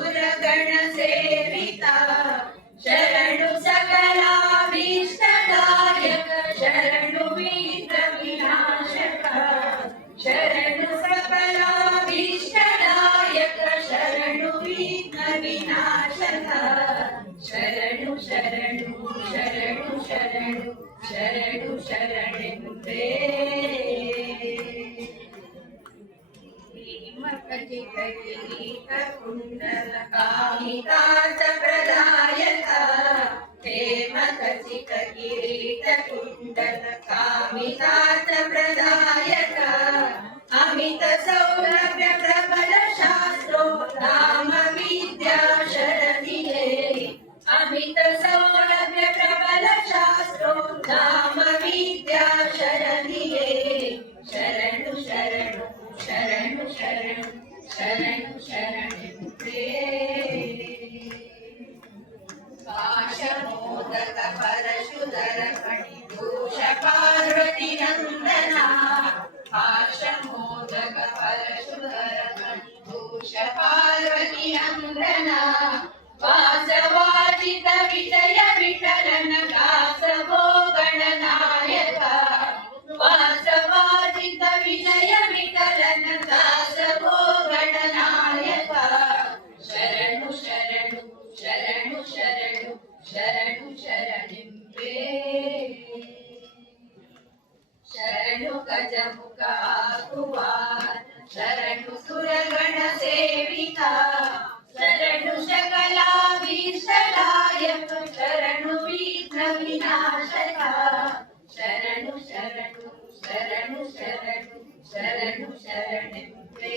ಸುರಗಣ ಸೇವಿತ ಶರಣು ಸಕಲಾಭೀಷ್ಟದಾಯಕ ಶರಣು ವಿಘ್ನ ವಿನಾಶಕ ಶರಣು ಸಕಲಾಭೀಷ್ಟದಾಯಕ ಶರಣು ವಿಘ್ನ ವಿನಾಶಕ ಶರಣು ಶರಣು ಶರಣು ಶರಣು ಶರಣು ಶರಣೆಂಬೆ ಭೀಮಕಚಿತ ಕಿರೀಟ ಕುಂಡಲ ಕಾಮಿತಾರ್ಥ ಪ್ರದಾಯಕ ಹೇಮಕಚಿತ ಕಿರೀಟ ಕುಂಡಲ ಕಾಮಿತಾರ್ಥ ಪ್ರದಾಯಕ ಅಮಿತ ಸೌಲಭ್ಯ ಪ್ರಬಲ ಶಾಸ್ತ್ರೋ ರಾಮ ವಿದ್ಯಾ ಶರದಿಯೇ ಅಮಿತ ಸೌಲಭ್ಯ ಪ್ರಬಲ ಶಾಸ್ತ್ರೋ ರಾಮ ವಿದ್ಯಾ ಶರದಿಯೇ ಶರಣು ಶರಣು ಶರಣು ಶರಣು ಶರಣು ಶರಣೆ ಪಾಶಮೋದಕ ಪರಶುಧರ ಫಣಿಭೂಷ ಪಾರ್ವತಿ ನಂದನ ಪಾಶಮೋದಕ ಪರಶುಧರ ಫಣಿಭೂಷ ಪಾರ್ವತಿ ನಂದನ ವಾಸವಾಜಿತ ವಿಜಯ ವಿಠಲನ ದಾಸವೋ ಗಣನಾಯಕ ವಾಸವಾಜಿತ ವಿಜಯ ವಿಠಲನ ದಾಸವೋ ಗಣನಾಯಕ ಶರಣು ಶರಣು ಶರಣು ಶರಣು ಶರಣು ಶರಣೆಂಬೆ ಶರಣು ಗಜಮುಖ ಆಗುವ ಶರಣು ಸುರಗಣ ಸೇವಿತ ಶರಣು ಸಕಲಾಭೀಷ್ಟದಾಯಕ ಶರಣು ವಿಘ್ನ ವಿನಾಶಕ ಶರಣು ಶರಣು ಶರಣು ಶರಣು ಶರಣು ಶರಣೆಂಬೆ